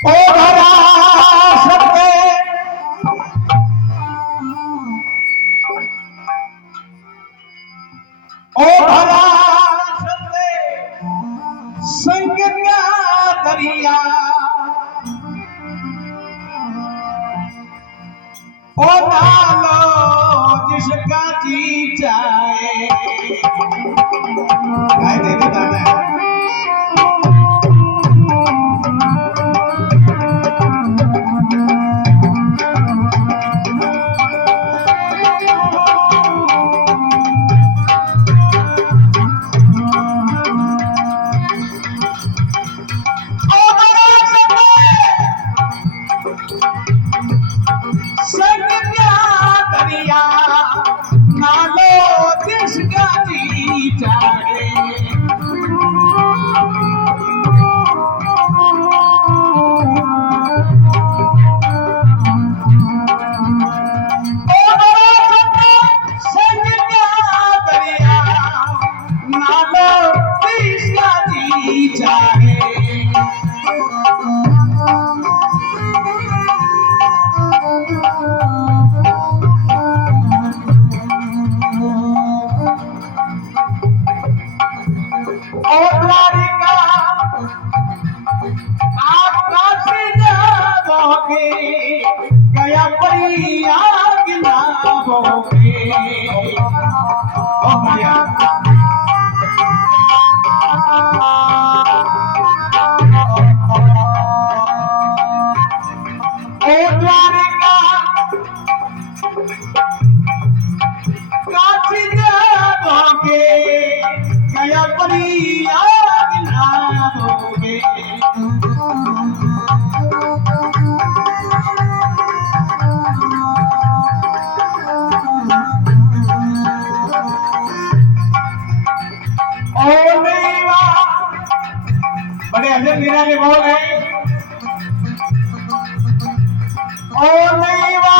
ओ भरा सत्य ओ भरा सत्य संग का दरिया ओ डालो जिसका जी जाए गाय दे दे दादा गया परिया गिला बोगे ओ भैया ओ द्वारिका काशी बोगे गया परिया गिला बोगे बड़े अजय मीरा के बोल गए ओ नैवा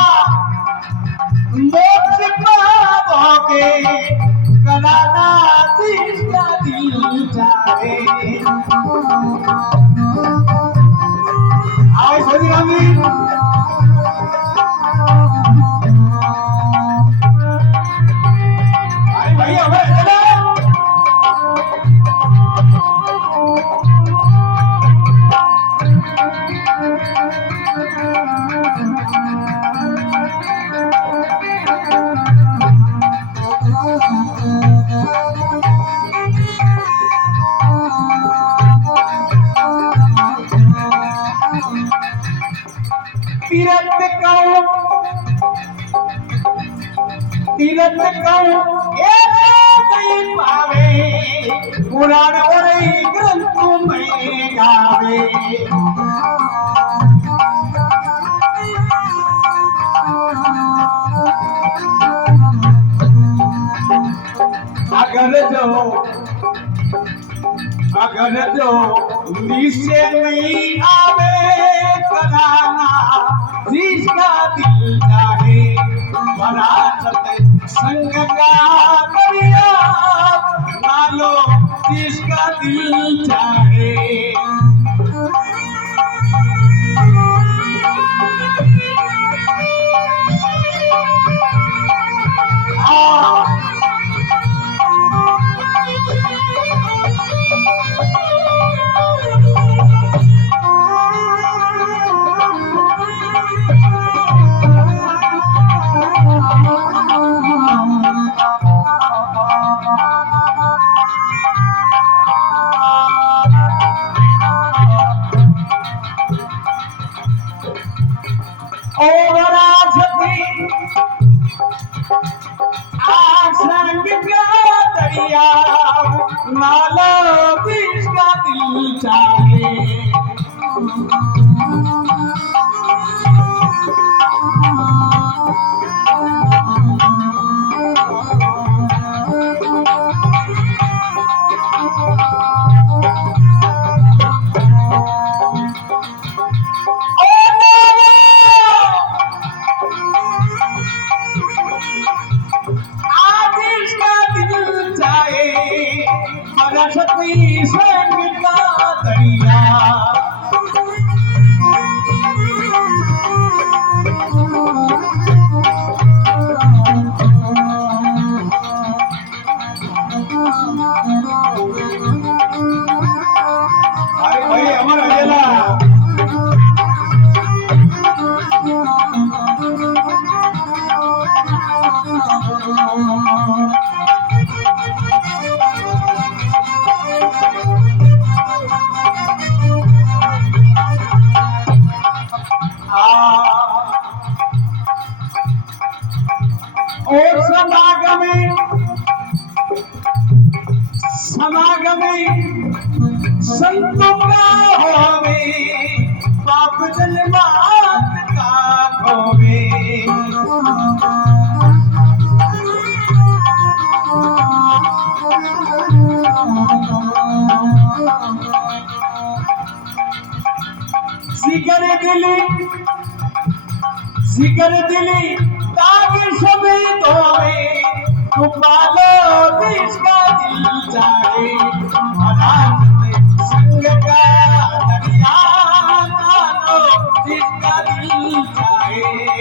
मोक्ष पाओगे कराना जिसका दिल चाहे आओ सोची रामी अरे भैया हमारे तीरथ कहूँ नहीं पावे पुराण और ग्रंथ में गावे अगर जो नीचे नहीं आवे कराना जिसका दिल चाहे बना संग का दरिया नालो जिसका दिल चाहे नालो जिसका दिल चाहे ओ समागमे संतों का होवे पाप जन्मात का खोवे जिगर दिली ताकि सभी धोवे पालो देश का दिल चाहे संग का दरिया डालो जिसका दिल चाहे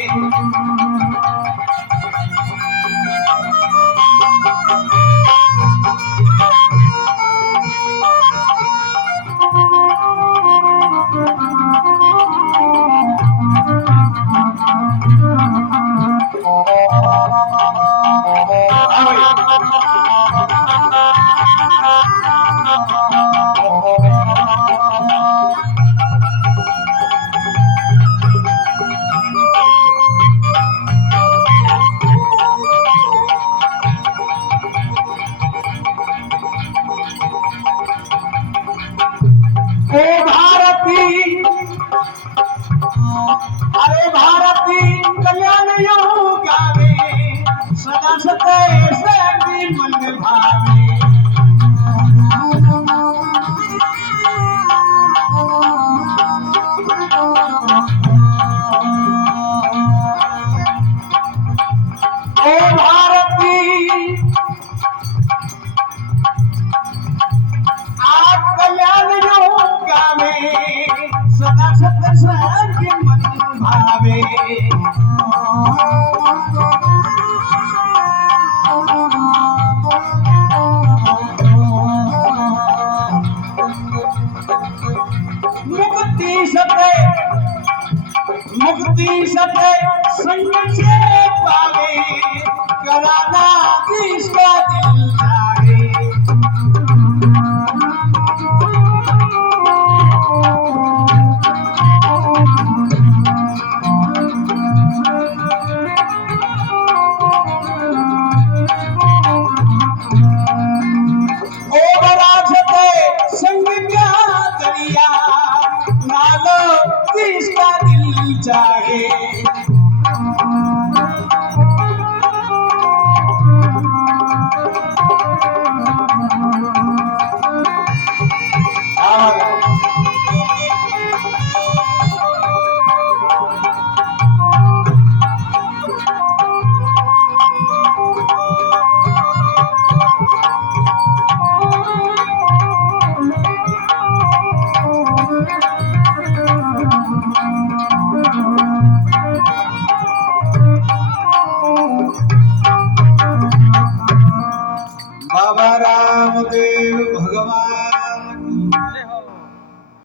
अरे भारती कल्याण यूं गावे सदा सते से मन भावे ओ भारती आप कल्याण यूं गावे सदा सते से मन भावे मुक्ति सते संग से पावे कराना किसका दिल चाहे किसका दिल चाहे बाबा रामदेव भगवान